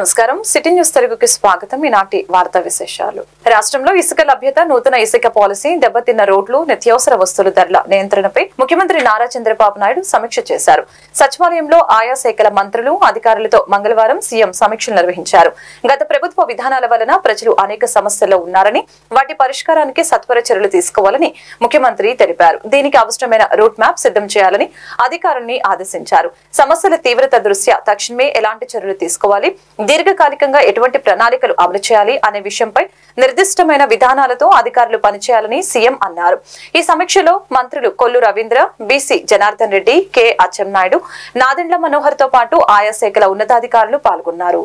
నమస్కారం city news తెలుగుకి స్వాగతం. ఈనాటి వార్తా విశేషాలు. రాష్ట్రంలో ఇసుక లభ్యత, నూతన ఇసుక పాలసీ, దెబ్బతిన్న రోడ్లు, నిత్యావసర వస్తువుల ధరల నియంత్రణపై ముఖ్యమంత్రి నారా చంద్రబాబు నాయుడు సమీక్ష చేశారు. సచివాలయంలో ఆయా శాఖల మంత్రులు, అధికారులతో మంగళవారం సీఎం సమీక్షలు నిర్వహించారు. గత ప్రభుత్వ విధానాల వలన ప్రజలు అనేక సమస్యల్లో ఉన్నారని, వాటి పరిష్కారానికి సత్వర చర్యలు తీసుకోవాలని ముఖ్యమంత్రి తెలిపారు. దీనికి అవసరమైన రూట్ మ్యాప్ సిద్ధం చేయాలని అధికారుల్ని ఆదేశించారు. సమస్యల తీవ్రత దృష్ట్యా తక్షణమే ఎలాంటి చర్యలు తీసుకోవాలి, దీర్ఘకాలికంగా ఎటువంటి ప్రణాళికలు అమలు చేయాలి అనే విషయంపై నిర్దిష్టమైన విధానాలతో అధికారులు పనిచేయాలని సీఎం అన్నారు. ఈ సమీక్షలో మంత్రులు కొల్లు రవీంద్ర, బీసీ జనార్దన్ రెడ్డి, కె అచ్చెన్నాయుడు, నాదెండ్ల మనోహర్ తో పాటు ఆయా శాఖల ఉన్నతాధికారులు పాల్గొన్నారు.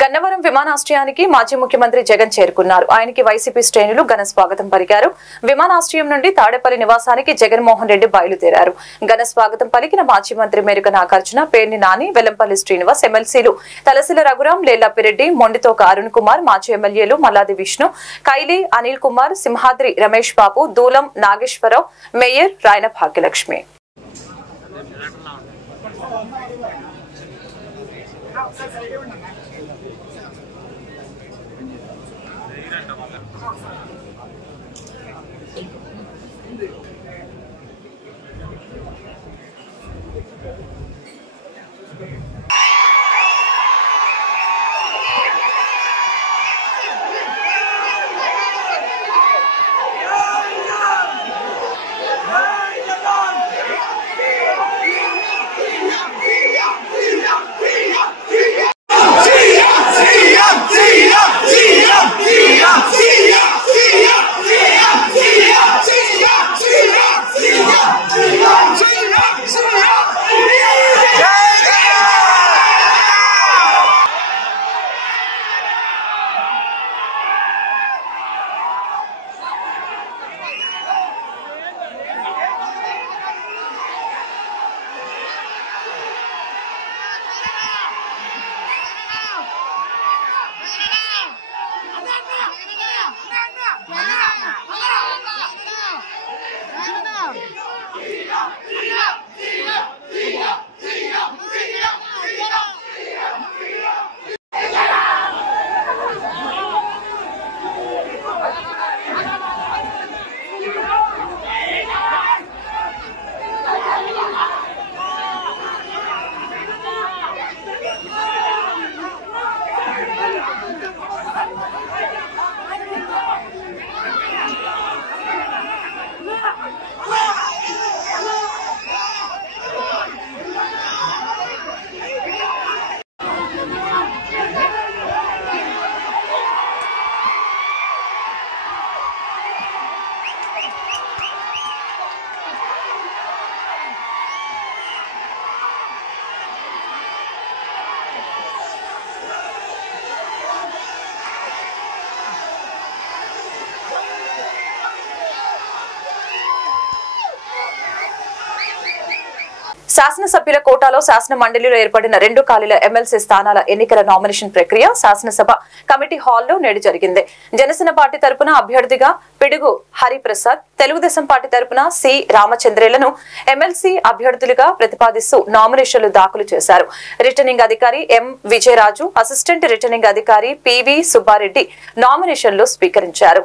గన్నవరం విమానాశ్రయానికి మాజీ ముఖ్యమంత్రి జగన్ చేరుకున్నారు. ఆయనకి వైసీపీ శ్రేణులు ఘన స్వాగతం పలికారు. విమానాశ్రయం నుండి తాడేపల్లి నివాసానికి జగన్మోహన్ రెడ్డి బయలుదేరారు. ఘన స్వాగతం పలికిన మాజీ మంత్రి మేరుక నాగార్జున, పేర్ని నాని, వెల్లంపల్లి శ్రీనివాస్, ఎమ్మెల్సీలు తలసిల రఘురాం, లేళ్లప్పిరెడ్డి, మొండితోక అరుణ్ కుమార్, మాజీ ఎమ్మెల్యేలు మల్లాది విష్ణు, కైలి అనిల్ కుమార్, సింహాద్రి రమేష్ బాబు, దూలం నాగేశ్వరరావు, మేయర్ రాయన భాగ్యలక్ష్మి. శాసనసభ్యుల కోటాలో శాసన మండలిలో ఏర్పడిన 2 ఖాళీల ఎమ్మెల్సీ స్థానాల ఎన్నికల నామినేషన్ ప్రక్రియ శాసనసభ కమిటీ హాల్లో నేడు జరిగింది. జనసేన పార్టీ తరపున అభ్యర్థిగా పిడుగు హరిప్రసాద్, తెలుగుదేశం పార్టీ తరపున సి రామచంద్రేలను ఎమ్మెల్సీ అభ్యర్థులుగా ప్రతిపాదిస్తూ నామినేషన్లు దాఖలు చేశారు. రిటర్నింగ్ అధికారి ఎం విజయరాజు, అసిస్టెంట్ రిటర్నింగ్ అధికారి పివి సుబ్బారెడ్డి నామినేషన్లు స్వీకరించారు.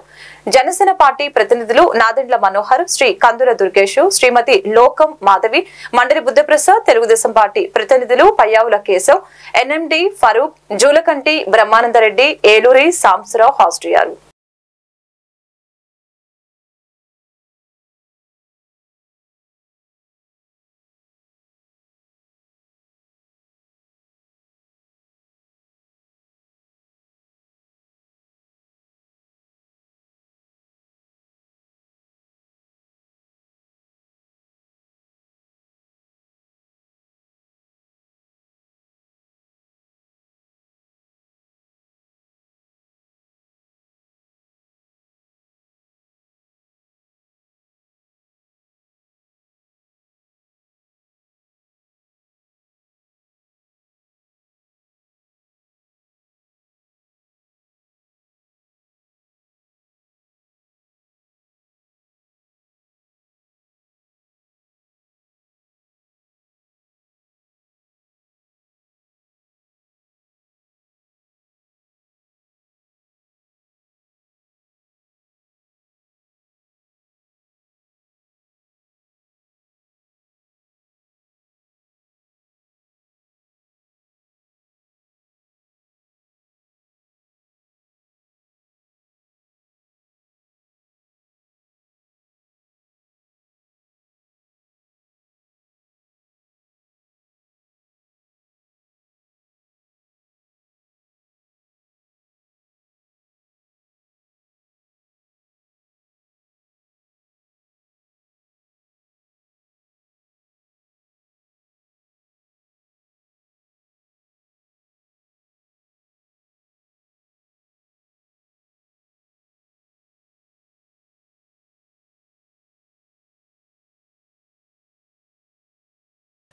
జనసేన పార్టీ ప్రతినిధులు నాదెండ్ల మనోహర్, శ్రీ కందుల దుర్గేష్, శ్రీమతి లోకం మాధవి, మండలి బుద్ధప్రసాద్, తెలుగుదేశం పార్టీ ప్రతినిధులు పయ్యావుల కేశవ్, ఎన్ఎండి ఫరూక్, జూలకంటి బ్రహ్మానందరెడ్డి, ఏలూరి సాంబశివరావు హాజరయ్యారు.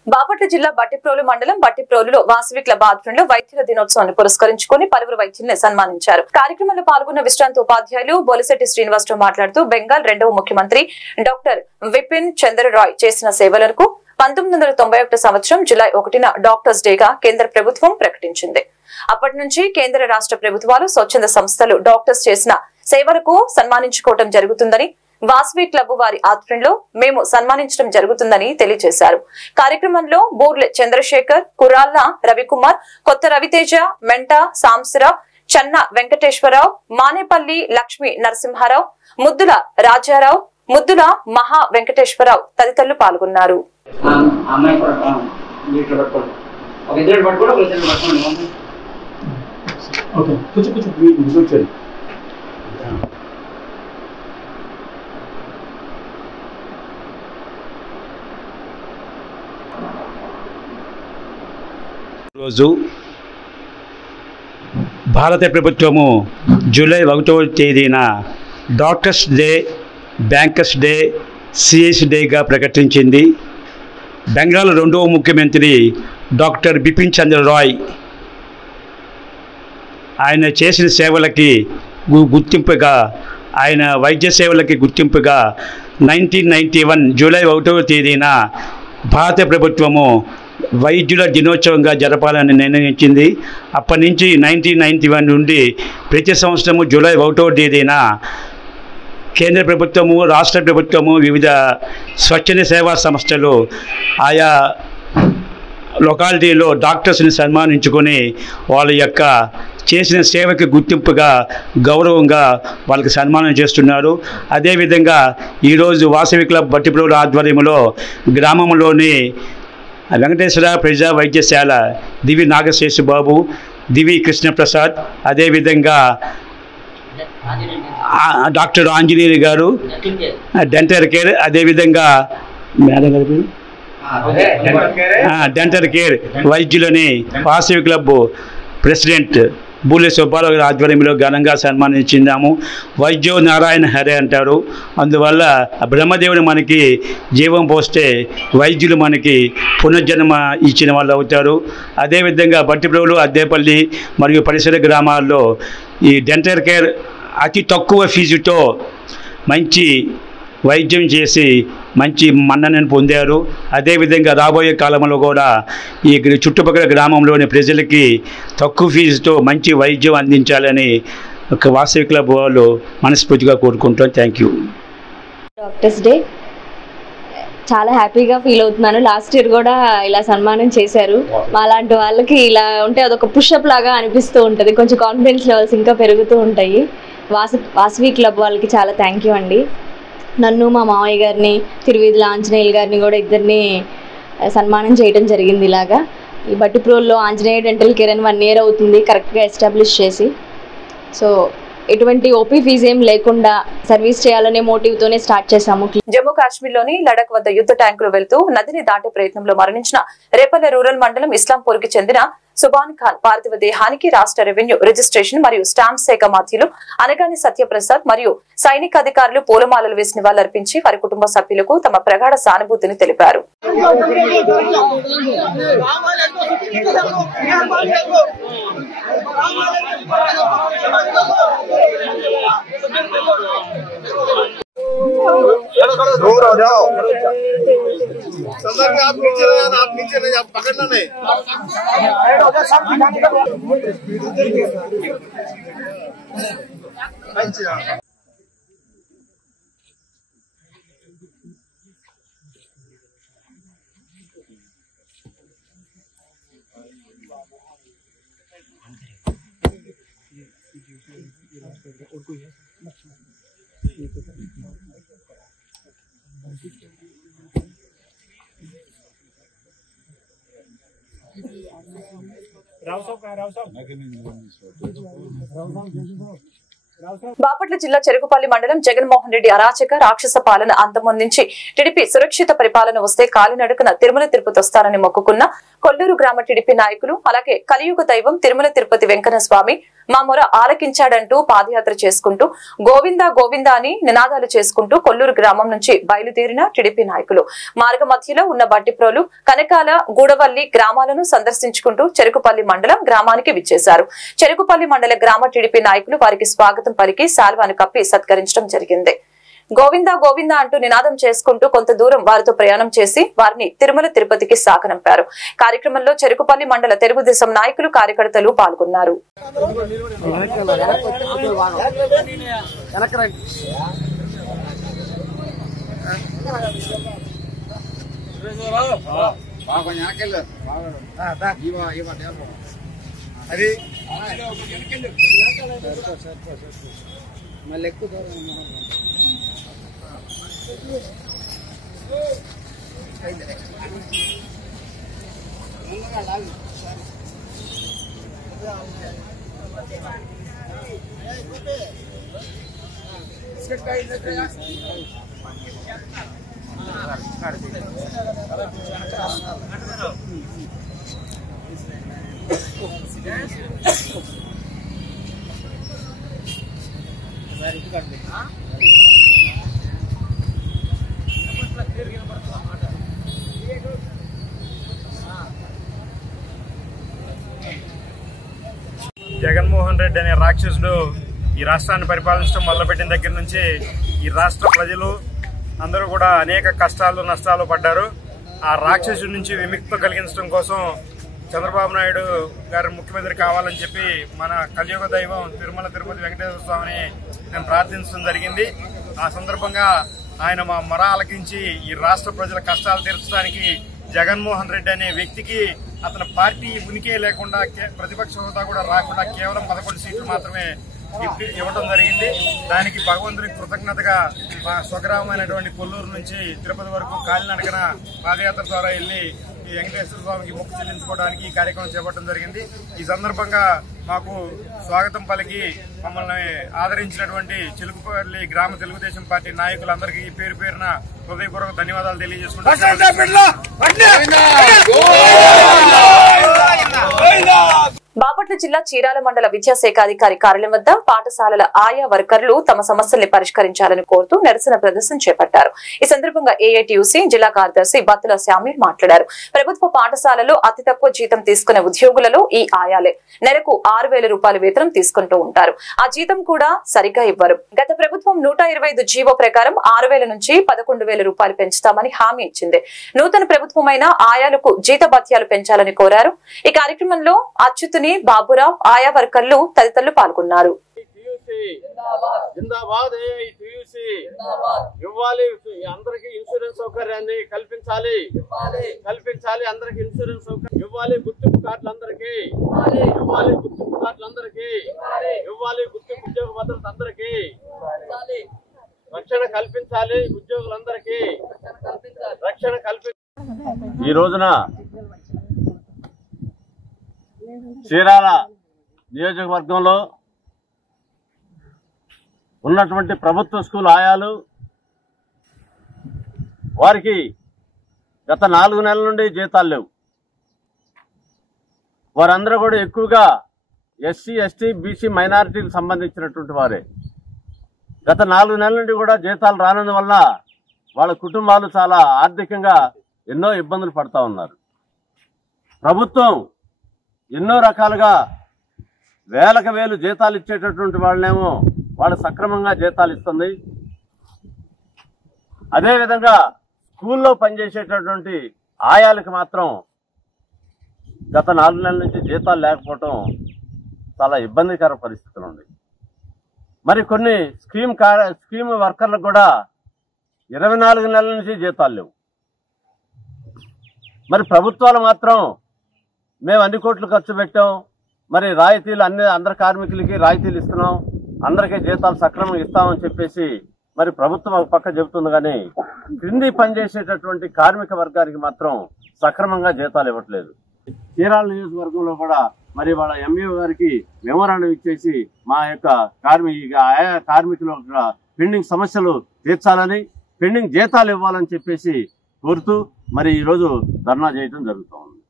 బాపట్ల జిల్లా బట్టిప్రోలు మండలం బట్టిప్రోలులో వాసవి క్లబ్ ఆధ్వర్యంలో వైద్యుల దినోత్సవాన్ని పురస్కరించుకుని పలువురు వైద్యుల్ని సన్మానించారు. కార్యక్రమంలో పాల్గొన్న విశ్రాంత ఉపాధ్యాయులు బొలిశెట్టి శ్రీనివాసరావు మాట్లాడుతూ బెంగాల్ 2వ ముఖ్యమంత్రి డాక్టర్ విపిన్ చంద్ర రాయ్ చేసిన సేవలకు 1991 సంవత్సరం జూలై 1న డాక్టర్స్ డేగా కేంద్ర ప్రభుత్వం ప్రకటించింది. అప్పటి నుంచి కేంద్ర రాష్ట్ర ప్రభుత్వాలు స్వచ్ఛంద సంస్థలు డాక్టర్స్ చేసిన సేవలకు సన్మానించుకోవడం జరుగుతుందని, వాసవి క్లబ్ వారి ఆధ్వర్యంలో మేము సన్మానించడం జరుగుతుందని తెలియజేశారు. కార్యక్రమంలో బూర్లె చంద్రశేఖర్, కురాళ్ల రవికుమార్, కొత్త రవితేజ, మెంట సాంబశివరావు, చన్న వెంకటేశ్వరరావు, మానేపల్లి లక్ష్మీ నరసింహారావు, ముద్దుల రాజారావు, ముద్దుల మహా వెంకటేశ్వరరావు తదితరులు పాల్గొన్నారు. రోజు భారత ప్రభుత్వము జూలై 1వ తేదీన doctors day, bankers day, CS డేగా ప్రకటించింది. బెంగాల్ 2వ ముఖ్యమంత్రి డాక్టర్ బిపిన్ చంద్ర రాయ్ ఆయన చేసిన సేవలకి గుర్తింపుగా, ఆయన వైద్య సేవలకి గుర్తింపుగా 1991 జూలై 1వ తేదీన భారత ప్రభుత్వము వైద్యుల దినోత్సవంగా జరపాలని నిర్ణయించింది. అప్పటి నుంచి 1991 నుండి ప్రతి సంవత్సరము జూలై 1వ తేదీన కేంద్ర ప్రభుత్వము, రాష్ట్ర ప్రభుత్వము, వివిధ స్వచ్ఛంద సేవా సంస్థలు ఆయా లొకాలిటీలో డాక్టర్స్ని సన్మానించుకొని వాళ్ళ యొక్క చేసిన సేవకి గుర్తింపుగా, గౌరవంగా వాళ్ళకి సన్మానం చేస్తున్నారు. అదేవిధంగా ఈరోజు వాసవి క్లబ్ బట్టిప్రోలు ఆధ్వర్యంలో గ్రామంలోని వెంకటేశ్వర ప్రజా వైద్యశాల దివి నాగశేషబాబు, దివి కృష్ణప్రసాద్, అదేవిధంగా డాక్టర్ ఆంజనేయులు గారు డెంటల్ కేర్, అదేవిధంగా డెంటల్ కేర్ వైద్యులని వాసవి క్లబ్ ప్రెసిడెంట్ బూలె సుబ్బారావు గారి ఆధ్వర్యంలో ఘనంగా సన్మానించాము. వైద్యో నారాయణ హరే అంటారు. అందువల్ల బ్రహ్మదేవుడు మనకి జీవం పోస్తే వైద్యులు మనకి పునర్జన్మ ఇచ్చిన వాళ్ళు అవుతారు. అదేవిధంగా బట్టిప్రోలు, అద్దేపల్లి మరియు పరిసర గ్రామాల్లో ఈ డెంటల్ కేర్ అతి తక్కువ ఫీజుతో మంచి వైద్యం చేసి మంచి మన్ననను పొందారు. అదేవిధంగా రాబోయే కాలంలో కూడా ఈ చుట్టుపక్కల గ్రామంలోని ప్రజలకి తక్కువ ఫీజుతో మంచి వైద్యం అందించాలని ఒక వాసవి క్లబ్ వాళ్ళు మనస్ఫూర్తిగా కోరుకుంటాం. Thank you. డాక్టర్స్ డే చాలా హ్యాపీగా ఫీల్ అవుతున్నాను. లాస్ట్ ఇయర్ కూడా ఇలా సన్మానం చేశారు. మాలాంటి వాళ్ళకి ఇలా ఉంటే అదొక పుషప్ లాగా అనిపిస్తూ ఉంటుంది. కొంచెం కాన్ఫిడెన్స్ లెవెల్స్ ఇంకా పెరుగుతూ ఉంటాయి. వాసవి క్లబ్ వాళ్ళకి చాలా థ్యాంక్ యూ అండి. నన్ను, మా మామయ్య గారిని, తిరువీధుల ఆంజనేయులు గారిని కూడా ఇద్దరిని సన్మానం చేయడం జరిగింది. ఇలాగా ఈ బట్టిప్రోల్లో ఆంజనేయ డెంటల్ కేర్ అని 1 year అవుతుంది కరెక్ట్గా ఎస్టాబ్లిష్ చేసి. సో ఎటువంటి ఓపీ ఫీజు ఏం లేకుండా సర్వీస్ చేయాలనే మోటివ్తోనే స్టార్ట్ చేశాము. జమ్మూ కాశ్మీర్లోని లడక్ వద్ద యుద్ధ ట్యాంకులు వెళ్తూ నదిని దాటే ప్రయత్నంలో మరణించిన రేపల్లె రూరల్ మండలం ఇస్లాంపూర్ కి చెందిన సుబాన్ ఖాన్ పార్థివ దేహానికి రాష్ట్ర రెవెన్యూ రిజిస్ట్రేషన్ మరియు స్టాంప్ శాఖ మాధ్యులు అనగాని సత్యప్రసాద్ మరియు సైనిక అధికారులు పూలమాలలు వేసి నివాళులర్పించి వారి కుటుంబ సభ్యులకు తమ ప్రగాఢ సానుభూతిని తెలిపారు. दूर हो जाओ, सदर में आप नीचे नहीं, आप पकड़ना नहीं। బాపట్ల జిల్లా చెరుకుపల్లి మండలం జగన్మోహన్ రెడ్డి అరాచక రాక్షస పాలన అంతమొందించి టీడీపీ సురక్షిత పరిపాలన వస్తే కాలినడకన తిరుమల తిరుపతి వస్తారని మొక్కుకున్న కొల్లూరు గ్రామ టీడీపీ నాయకులు, అలాగే కలియుగ దైవం తిరుమల తిరుపతి వెంకన్న స్వామి మా మొర ఆలకించాడంటూ పాదయాత్ర చేసుకుంటూ గోవిందా గోవిందా అని నినాదాలు చేసుకుంటూ కొల్లూరు గ్రామం నుంచి బయలుదేరిన టీడీపీ నాయకులు మార్గ మధ్యలో ఉన్న బట్టిప్రోలు, కనకాల, గూడవల్లి గ్రామాలను సందర్శించుకుంటూ చెరుకుపల్లి మండలం గ్రామానికి విచ్చేశారు. చెరుకుపల్లి మండల గ్రామ టీడీపీ నాయకులు వారికి స్వాగతం పలికి శాల్వాను కప్పి సత్కరించడం జరిగింది. గోవిందా గోవిందా అంటూ నినాదం చేసుకుంటూ కొంత దూరం వారితో ప్రయాణం చేసి వారిని తిరుమల తిరుపతికి సాగనంపారు. కార్యక్రమంలో చెరుకుపల్లి మండల తెలుగుదేశం నాయకులు, కార్యకర్తలు పాల్గొన్నారు. జగన్మోహన్ రెడ్డి అనే రాక్షసుడు ఈ రాష్ట్రాన్ని పరిపాలించడం మొదలుపెట్టిన దగ్గర నుంచి ఈ రాష్ట్ర ప్రజలు అందరూ కూడా అనేక కష్టాలు, నష్టాలు పడ్డారు. ఆ రాక్షసుడి నుంచి విముక్తి కలిగించడం కోసం చంద్రబాబు నాయుడు గారు ముఖ్యమంత్రి కావాలని చెప్పి మన కలియుగ దైవం తిరుమల తిరుపతి వెంకటేశ్వర స్వామిని నేను ప్రార్థించడం జరిగింది. ఆ సందర్భంగా ఆయన మా మొర ఆలకించి ఈ రాష్ట్ర ప్రజల కష్టాలు తీర్చడానికి జగన్మోహన్ రెడ్డి అనే వ్యక్తికి అతని పార్టీ ఉనికే లేకుండా, ప్రతిపక్ష హోదా కూడా రాకుండా కేవలం 11 సీట్లు మాత్రమే ఇవ్వడం జరిగింది. దానికి భగవంతునికి కృతజ్ఞతగా మా స్వగ్రామైనటువంటి కొల్లూరు నుంచి తిరుపతి వరకు కాలినడకన పాదయాత్ర ద్వారా వెళ్లి ఈ వెంకటేశ్వర స్వామికి మొక్కు చెల్లించుకోవడానికి ఈ కార్యక్రమం చేపట్టడం జరిగింది. ఈ సందర్భంగా మాకు స్వాగతం పలికి మమ్మల్ని ఆదరించినటువంటి చెలుకుపల్లి గ్రామ తెలుగుదేశం పార్టీ నాయకులందరికీ పేరు పేరున హృదయపూర్వక ధన్యవాదాలు తెలియజేసుకుంటున్నాను. బాపట్ల జిల్లా చీరాల మండల విద్యాశాఖ అధికారి కార్యాలయం వద్ద పాఠశాలల ఆయా వర్కర్లు తమ సమస్యల్ని పరిష్కరించాలని కోరుతూ నిరసన ప్రదర్శన చేపట్టారు. ఈ సందర్భంగా ఏఐటియుసి జిల్లా కార్యదర్శి బత్తుల శామీర్ మాట్లాడారు. ప్రభుత్వ పాఠశాలలో అతి తక్కువ జీతం తీసుకునే ఉద్యోగులలో ఈ ఆయాలే. నెలకు 6,000 రూపాయల వేతనం తీసుకుంటూ ఉంటారు. ఆ జీతం కూడా సరిగ్గా ఇవ్వరు. గత ప్రభుత్వం 125 జీవో ప్రకారం 6,000 నుంచి 11,000 రూపాయలు పెంచుతామని హామీ ఇచ్చింది. నూతన ప్రభుత్వమైన ఆయాలకు జీతభత్యాలు పెంచాలని కోరారు. ఈ కార్యక్రమంలో అచ్యుతుని, బాబురావు, ఆయా వర్కర్లు తదితరులు పాల్గొన్నారు. ఇవ్వాలి, అందరికి ఇన్సూరెన్స్ సౌకర్యాన్ని కల్పించాలి, అందరికి ఇన్సూరెన్స్ సౌకర్యం ఇవ్వాలి, గుర్తింపు కార్డులు అందరికి ఇవ్వాలి, గుర్తింపు కార్డులు అందరికి ఇవ్వాలి, గుర్తింపు ఉద్యోగ భద్రత అందరికి రక్షణ కల్పించాలి, ఉద్యోగులందరికీ రక్షణ కల్పించాలి. ఈ రోజున చీరాల నియోజకవర్గంలో ఉన్నటువంటి ప్రభుత్వ స్కూల్ ఆయాలు వారికి గత 4 నెలల నుండి జీతాలు లేవు. వారందరూ కూడా ఎక్కువగా ఎస్సీ, ఎస్టీ, బీసీ మైనారిటీకి సంబంధించినటువంటి వారే. గత 4 నెలల నుండి కూడా జీతాలు రానందువల్ల వాళ్ళ కుటుంబాలు చాలా ఆర్థికంగా ఎన్నో ఇబ్బందులు పడతా ఉన్నారు. ప్రభుత్వం ఎన్నో రకాలుగా వేలకు వేలు జీతాలు ఇచ్చేటటువంటి వాళ్ళనేమో వాళ్ళు సక్రమంగా జీతాలు ఇస్తుంది. అదేవిధంగా స్కూల్లో పనిచేసేటటువంటి ఆయాలకు మాత్రం గత 4 నెలల నుంచి జీతాలు లేకపోవటం చాలా ఇబ్బందికర పరిస్థితులు ఉంది. మరి కొన్ని స్కీమ్ వర్కర్లకు కూడా 24 నెలల నుంచి జీతాలు లేవు. మరి ప్రభుత్వాలు మాత్రం మేము అన్ని కోట్లు ఖర్చు పెట్టాం, మరి రాయితీలు అందరి కార్మికులకి రాయితీలు ఇస్తున్నాం, అందరికీ జీతాలు సక్రమంగా ఇస్తామని చెప్పేసి మరి ప్రభుత్వం ఒక పక్క చెబుతుంది. కానీ క్రింది పనిచేసేటటువంటి కార్మిక వర్గానికి మాత్రం సక్రమంగా జీతాలు ఇవ్వట్లేదు. చీరాల నియోజకవర్గంలో కూడా మరి వాళ్ళ ఎంఈఓ గారికి మెమోరాండం ఇచ్చేసి మా యొక్క ఆయా కార్మికుల పెండింగ్ సమస్యలు తీర్చాలని, పెండింగ్ జీతాలు ఇవ్వాలని చెప్పేసి కోరుతూ మరి ఈరోజు ధర్నా చేయడం జరుగుతూ ఉంది.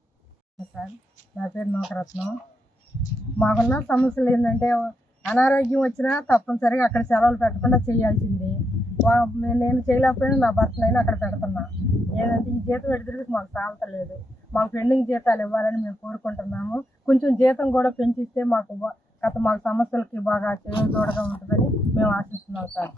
నా పేరు నోకరత్నం. మాకున్న సమస్యలు ఏంటంటే అనారోగ్యం వచ్చినా తప్పనిసరిగా అక్కడ సెలవులు పెట్టకుండా చేయాల్సింది. నేను చేయలేకపోయినా నా భర్తనైనా అక్కడ పెడుతున్నా. ఏదంటే ఈ జీతం ఎదురుకి మాకు సాగుతలేదు. మాకు పెండింగ్ జీతాలు ఇవ్వాలని మేము కోరుకుంటున్నాము. కొంచెం జీతం కూడా పెంచిస్తే మాకు సమస్యలకి బాగా తోడుగా ఉంటుందని మేము ఆశిస్తున్నాం సార్.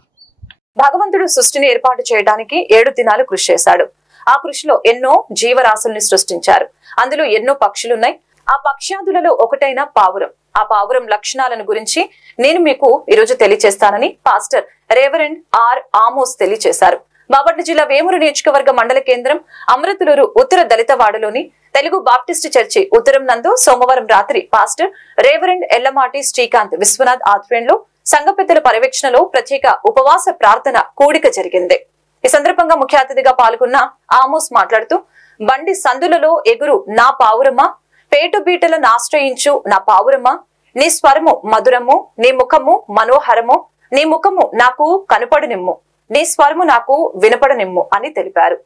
భగవంతుడు సృష్టిని ఏర్పాటు చేయడానికి 7 దినాలు కృషి చేశాడు. ఆ కృషిలో ఎన్నో జీవరాశుల్ని సృష్టించారు. అందులో ఎన్నో పక్షులున్నాయి. ఆ పక్ష్యాదులలో ఒకటైన పావురం. ఆ పావురం లక్షణాలను గురించి నేను మీకు ఈరోజు తెలియజేస్తానని పాస్టర్ రెవరెండ్ ఆర్ ఆమోస్ తెలియజేశారు. బాపట్ల జిల్లా వేమూరు నియోజకవర్గ మండల కేంద్రం అమృతులూరు ఉత్తర దళితవాడలోని తెలుగు బాప్టిస్టు చర్చి ఉత్తరం నందు సోమవారం రాత్రి పాస్టర్ రెవరెండ్ ఎల్లమాటి శ్రీకాంత్ విశ్వనాథ్ ఆధ్వర్యంలో సంఘ పెద్దల పర్యవేక్షణలో ప్రత్యేక ఉపవాస ప్రార్థన కూడిక జరిగింది. ఈ సందర్భంగా ముఖ్య అతిథిగా పాల్గొన్న ఆమోస్ మాట్లాడుతూ, బండి సందులలో ఎగురు నా పావురమా, పేటు బీటలను ఆశ్రయించు నా పావురమా, నీ స్వరము మధురము, నీ ముఖము మనోహరము, నీ ముఖము నాకు కనపడనిమ్ము, నీ స్వరము నాకు వినపడనిమ్ము అని తెలిపారు.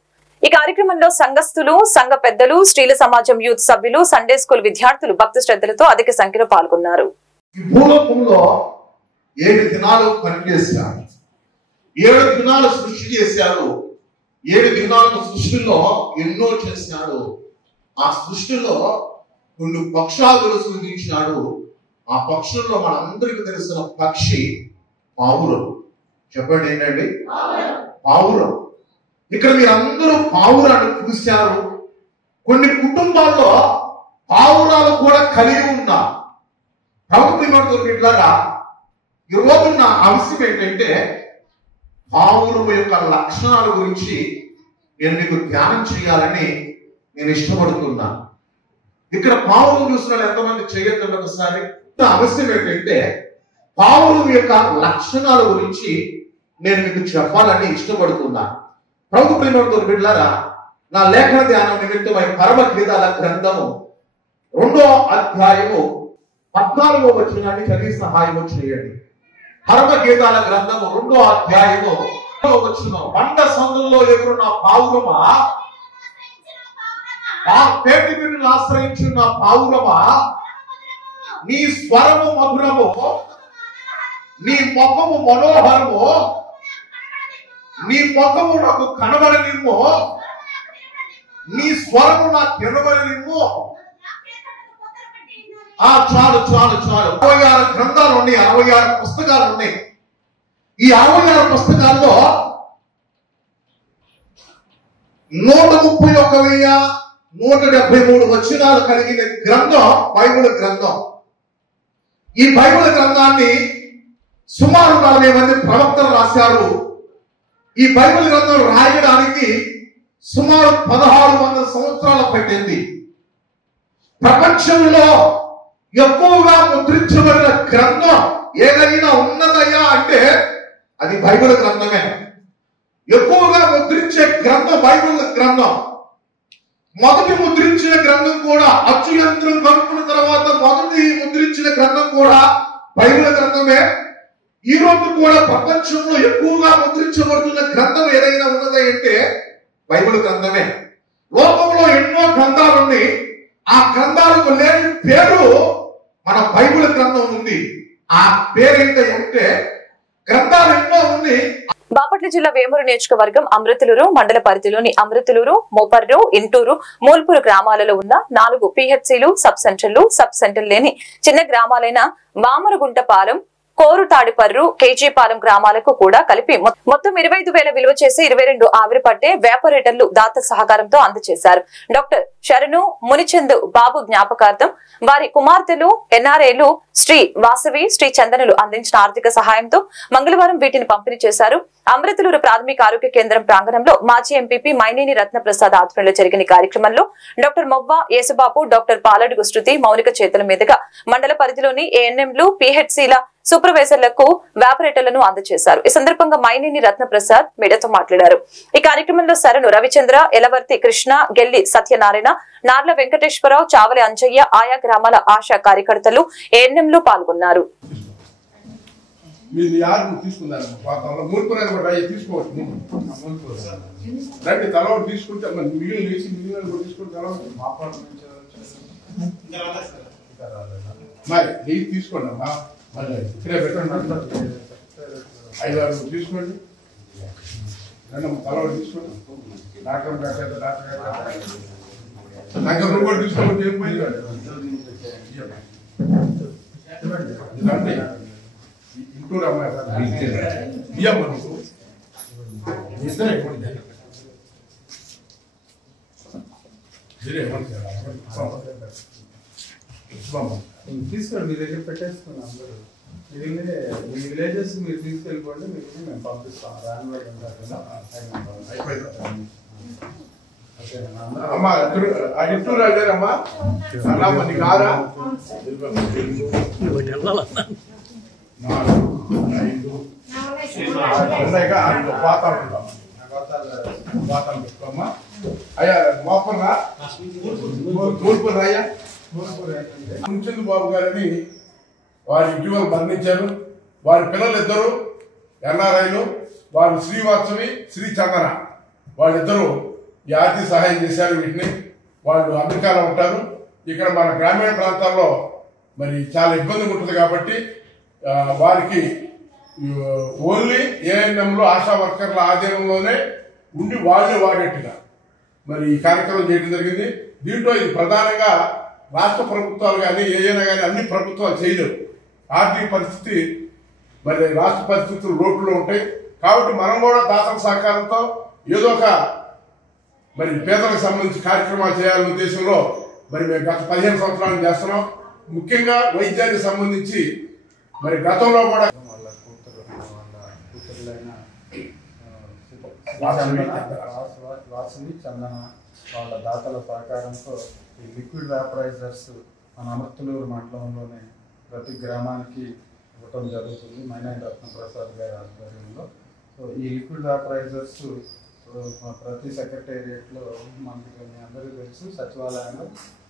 ఈ కార్యక్రమంలో సంఘస్థులు, సంఘ పెద్దలు, స్త్రీల సమాజం యూత్ సభ్యులు, సండే స్కూల్ విద్యార్థులు భక్తి శ్రద్ధలతో అధిక సంఖ్యలో పాల్గొన్నారు. 7 దినాలు పనిచేశారు, 7 దినాలు సృష్టి చేశారు. 7 దినాల సృష్టిలో ఎన్నో చేశాడు. ఆ సృష్టిలో కొన్ని పక్షాదులు సృష్టించినాడు. ఆ పక్షుల్లో మనందరికీ తెలిసిన పక్షి పావురం. చెప్పండి ఏంటండి? పావురం. ఇక్కడ మీరందరూ పావురాన్ని చూశారు. కొన్ని కుటుంబాల్లో పావురాలు కూడా కలిగి ఉన్నారు. ప్రభుత్వం ఈరోజు నా అంశం ఏంటంటే పావురం యొక్క లక్షణాల గురించి నేను మీకు ధ్యానం చేయాలని నేను ఇష్టపడుతున్నాను. ఇక్కడ పావురం చూసిన ఎంతమంది చేయొద్దండి ఒకసారి. అంశం ఏంటంటే పావురం యొక్క లక్షణాల గురించి నేను మీకు చెప్పాలని ఇష్టపడుతున్నాను. ప్రభు ప్రేమతో బిడ్డలారా, నా లేఖన ధ్యానం నిమిత్తమై పరమగీతాల గ్రంథము 2వ అధ్యాయము 14వ వచనాన్ని చదివి సహాయం చేయండి. పరమగీతాల గ్రంథము 2వ అధ్యాయము 14వ వచనం. బండ సందుల్లో ఎగురున్న పావురమా, పేటి బిడ్డను ఆశ్రయించున్న పావురమా, నీ స్వరము మధురము, నీ ముఖము మనోహరము, నీ ముఖము నాకు కనబడనిమ్ము, నీ స్వరము నాకు వినబడనిమ్ము. చాలు చాలు చాలు. 66 గ్రంథాలు ఉన్నాయి, 66 పుస్తకాలు ఉన్నాయి. ఈ 66 పుస్తకాల్లో 131,173 వచనాలు కలిగిన గ్రంథం బైబిల్ గ్రంథం. ఈ బైబిల్ గ్రంథాన్ని సుమారు 40 మంది ప్రవక్తలు రాశారు. ఈ బైబిల్ గ్రంథం రాయడానికి సుమారు 1600 సంవత్సరాలు పట్టింది. ప్రపంచంలో ఎక్కువగా ముద్రించబడిన గ్రంథం ఏదైనా ఉన్నదయ్యా అంటే అది బైబిల్ గ్రంథమే. ఎక్కువగా ముద్రించే గ్రంథం బైబిల్ గ్రంథం. మొదటి ముద్రించిన గ్రంథం కూడా, అచ్చు యంత్రం కనుక్కున్న తర్వాత మొదటి ముద్రించిన గ్రంథం కూడా బైబిల్ గ్రంథమే. ఈ రోజు కూడా ప్రపంచంలో ఎక్కువగా ముద్రించబడుతున్న గ్రంథం ఏదైనా ఉన్నది అంటే బైబిల్ గ్రంథమే. లోకంలో ఎన్నో గ్రంథాలు ఉన్నాయి, ఆ గ్రంథాలకు లేని పేరు మన బైబిల్ గ్రంథం ఉంది. ఆ పేరేంటంటే గ్రంథాలు ఎన్నో ఉంది. బాపట్ల జిల్లా వేమూరు నియోజకవర్గం అమృతలూరు మండల పరిధిలోని అమృతలూరు, మోపర్రు, ఇంటూరు, మూల్పూరు గ్రామాలలో ఉన్న 4 పిహెచ్సిలు, సబ్ సెంటర్లు లేని చిన్న గ్రామాలైన వామరుగుంటపాలెం, కోరుతాడిపర్రు, కేజీపాలెం గ్రామాలకు కూడా కలిపి మొత్తం 25,000 విలువ చేసి 22 ఆవిరి పట్టే వేపరేటర్లు దాత సహకారంతో అందజేశారు. డాక్టర్ శరణు మునిచంద్ బాబు జ్ఞాపకార్థం వారి కుమార్తెలు ఎన్ఆర్ఏలు శ్రీ వాసవి, శ్రీ చందనులు అందించిన ఆర్థిక సహాయంతో మంగళవారం వీటిని పంపిణీ చేశారు. అమృతలూరు ప్రాథమిక ఆరోగ్య కేంద్రం ప్రాంగణంలో మాజీ ఎంపీపీ మైనేని రత్నప్రసాద్ ఆధ్వర్యంలో జరిగిన కార్యక్రమంలో డాక్టర్ మొవ్వ యేసుబాబు, డాక్టర్ పాలడుగు శృతి మౌనిక చేతుల మీదుగా మండల పరిధిలోని ఏఎన్ఎంలు, పిహెచ్సిల సూపర్వైజర్లకు వ్యాపరేటర్లను అందజేశారు. ఈ సందర్భంగా మైనేని రత్నప్రసాద్ మీడియాతో మాట్లాడారు. ఈ కార్యక్రమంలో శరణు రవిచంద్ర, ఎలవర్తి కృష్ణ, గెల్లి సత్యనారాయణ, నార్ల వెంకటేశ్వరరావు, చావలి అంజయ్య, ఆయా గ్రామాల ఆశా కార్యకర్తలు, ఏఎన్ఎంలు పాల్గొన్నారు. తీసుకోండి మళ్ళీ ఇక్కడే పెట్టండి, 5-6 తీసుకోండి, 2 తలవాడు తీసుకోండి, డాక్టర్ కూడా తీసుకోండి. ఏం పోయింది ఇంటూరు అమ్మాయి బియ్యమ్మ నువ్వు ఇద్దరే తీసుకోండి, మీ దగ్గర పెట్టేసుకున్నాం అందరూ. మిగిలిన మీ విలేజెస్ మీరు తీసుకెళ్ళిపోండి, మిగిలిన మేము పంపిస్తాం. రానువల్ అమ్మా ఇంటూరు అడిగారమ్మా అన్నా నీకు ఆరా 4 పాతాలు పెట్టుకోమ్మా. అయ్యా మోపర్రా తూర్పురా అయ్యా మునిచంద్ బాబు గారిని వారు ఇటీవల మరణించారు. వారి పిల్లలు 2 ఎన్ఆర్ఐలు, వారు శ్రీవాత్సవి, శ్రీ చందన, వాళ్ళిద్దరూ ఈ ఆర్థిక సహాయం చేశారు. వీటిని వాళ్ళు అమెరికాలో ఉంటారు. ఇక్కడ మన గ్రామీణ ప్రాంతాల్లో మరి చాలా ఇబ్బంది ఉంటుంది కాబట్టి వారికి ఓన్లీ ఏఎన్ఎంలో ఆశా వర్కర్ల ఆధీనంలోనే ఉండి వాళ్ళే వాడేట్టుగా మరి ఈ కార్యక్రమం చేయడం జరిగింది. దీంట్లో ఇది ప్రధానంగా రాష్ట్ర ప్రభుత్వాలు కానీ ఏదైనా కానీ అన్ని ప్రభుత్వాలు చేయలేవు. ఆర్థిక పరిస్థితి మరి రాష్ట్ర పరిస్థితులు రోడ్లో ఉంటాయి కాబట్టి మనం కూడా దాతల సహకారంతో ఏదో ఒక మరి పేదలకు సంబంధించి కార్యక్రమాలు చేయాలనే ఉద్దేశంలో మరి మేము గత 15 సంవత్సరాలు చేస్తున్నాం. ముఖ్యంగా వైద్యానికి సంబంధించి మరి గతంలో కూడా వాసవి, చందన వాళ్ళ దాతల సహకారంతో ఈ లిక్విడ్ వ్యాపరైజర్స్ మన అమృతలూరు మండలంలోనే ప్రతి గ్రామానికి ఇవ్వటం జరుగుతుంది మైనేని రత్నప్రసాద్ గారి ఆధ్వర్యంలో. సో ఈ లిక్విడ్ వ్యాపరైజర్స్ ప్రతి సెక్రటేరియట్లో మనకి మీ అందరికీ తెలుసు, సచివాలయంలో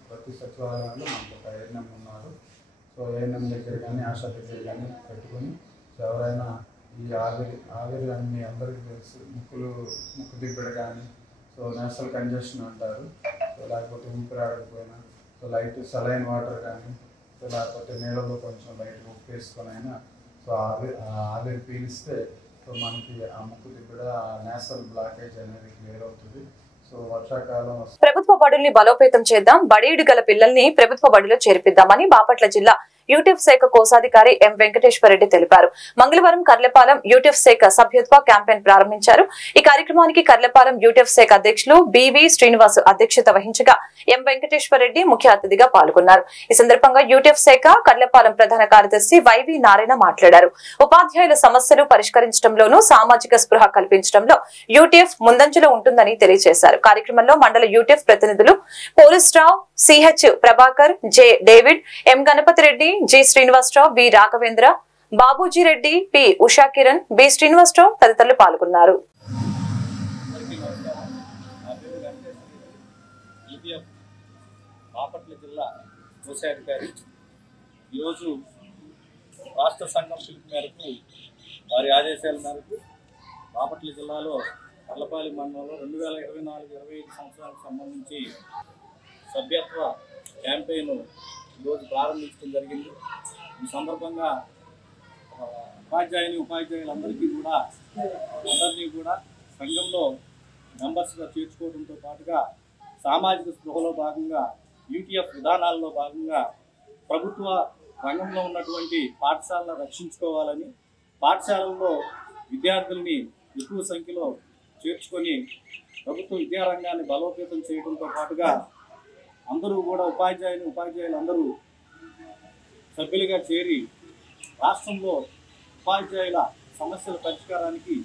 ప్రతి సచివాలయంలో మనకు ఒక ఏఎన్ఎం ఉన్నారు. సో ఏఎన్ఎం దగ్గర కానీ ఆశా దగ్గర కానీ పెట్టుకొని ఎవరైనా ఈ ఆవిరి అని మీ అందరికీ తెలుసు, ముక్కు దిబ్బడ కానీ, సో నేషనల్ కంజెషన్ అంటారు, సో లేకపోతే ఊపిరి ఆడకపోయినా, సో లైట్ సలైన్ వాటర్ కానీ, సో లేకపోతే నీళ్ళలో కొంచెం లైట్గా ఉప్పు వేసుకొని అయినా సో ఆవిరి పీలిస్తే సో మనకి ఆ ముక్కు దిబ్బడ నేసల్ బ్లాకేజ్ అనేది క్లియర్ అవుతుంది. సో వర్షాకాలం ప్రభుత్వ బడుల్ని బలోపేతం చేద్దాం, బడియుడు గల పిల్లల్ని ప్రభుత్వ బడిలో చేర్పిద్దామని బాపట్ల జిల్లా యూటీఎఫ్ శాఖ కోశాధికారి ఎం వెంకటేశ్వరరెడ్డి తెలిపారు. మంగళవారం కర్లపాలెం యూటీఎఫ్ శాఖ సభ్యత్వ క్యాంపెయిన్ ప్రారంభించారు. ఈ కార్యక్రమానికి కర్లపాలెం యూటీఎఫ్ శాఖ అధ్యక్షులు బివి శ్రీనివాస్ అధ్యక్షత వహించగా ఎం వెంకటేశ్వరరెడ్డి ముఖ్య అతిథిగా పాల్గొన్నారు. ఈ సందర్భంగా యూటీఎఫ్ శాఖ కర్లపాలెం ప్రధాన కార్యదర్శి వైవి నారాయణ మాట్లాడారు. ఉపాధ్యాయుల సమస్యలు పరిష్కరించడంలోనూ సామాజిక స్పృహ కల్పించడంలో యూటీఎఫ్ ముందంజలో ఉంటుందని తెలియజేశారు. కార్యక్రమంలో మండల యూటీఎఫ్ ప్రతినిధులు Polisrao, CH Prabhakar, J David, M Ganapathireddy, G Srinivasarao, B Raghavendra, Babuji Reddy, P Usha Kiran, B Srinivasarao తదితరులు పాల్గొన్నారు. బాపట్ల జిల్లా కోశాధికారి ఈరోజు రాష్ట్ర సంఘం పిలుపు మేరకు వారి ఆదేశాల మేరకు బాపట్ల జిల్లాలో కర్లపాలెం మండలంలో 2024-25 సంవత్సరాలకు సంబంధించి సభ్యత్వ క్యాంపెయిన్ ఈరోజు ప్రారంభించడం జరిగింది. ఈ సందర్భంగా ఉపాధ్యాయులందరినీ కూడా సంఘంలో మెంబర్స్గా చేర్చుకోవడంతో పాటుగా సామాజిక స్పృహలో భాగంగా యూటీఎఫ్ విధానాల్లో భాగంగా ప్రభుత్వ రంగంలో ఉన్నటువంటి పాఠశాలను రక్షించుకోవాలని, పాఠశాలల్లో విద్యార్థుల్ని ఎక్కువ సంఖ్యలో చేర్చుకొని ప్రభుత్వ విద్యారంగాన్ని బలోపేతం చేయడంతో పాటుగా అందరూ కూడా ఉపాధ్యాయులందరూ సభ్యులుగా చేరి రాష్ట్రంలో ఉపాధ్యాయుల సమస్యల పరిష్కారానికి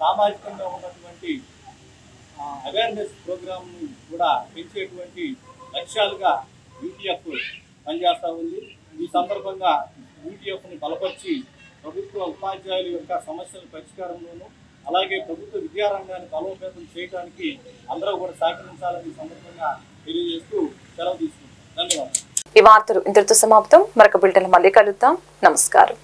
సామాజికంగా ఉన్నటువంటి అవేర్నెస్ ప్రోగ్రామ్ను కూడా పెంచేటువంటి లక్ష్యాలుగా యూటీఎఫ్ పనిచేస్తూ ఉంది. ఈ సందర్భంగా యూటీఎఫ్ని బలపరిచి ప్రభుత్వ ఉపాధ్యాయుల యొక్క సమస్యల పరిష్కారంలోనూ అలాగే ప్రభుత్వ విద్యారంగాన్ని బలోపేతం చేయడానికి అందరూ కూడా సహకరించాలని సందర్భంగా తెలియజేస్తూ సెలవు తీసుకుంటాం. ధన్యవాదాలు. ఈ వార్తలు ఇంతటితో సమాప్తం. మరొక బులెటిన్ మళ్ళీ కలుద్దాం. నమస్కారం.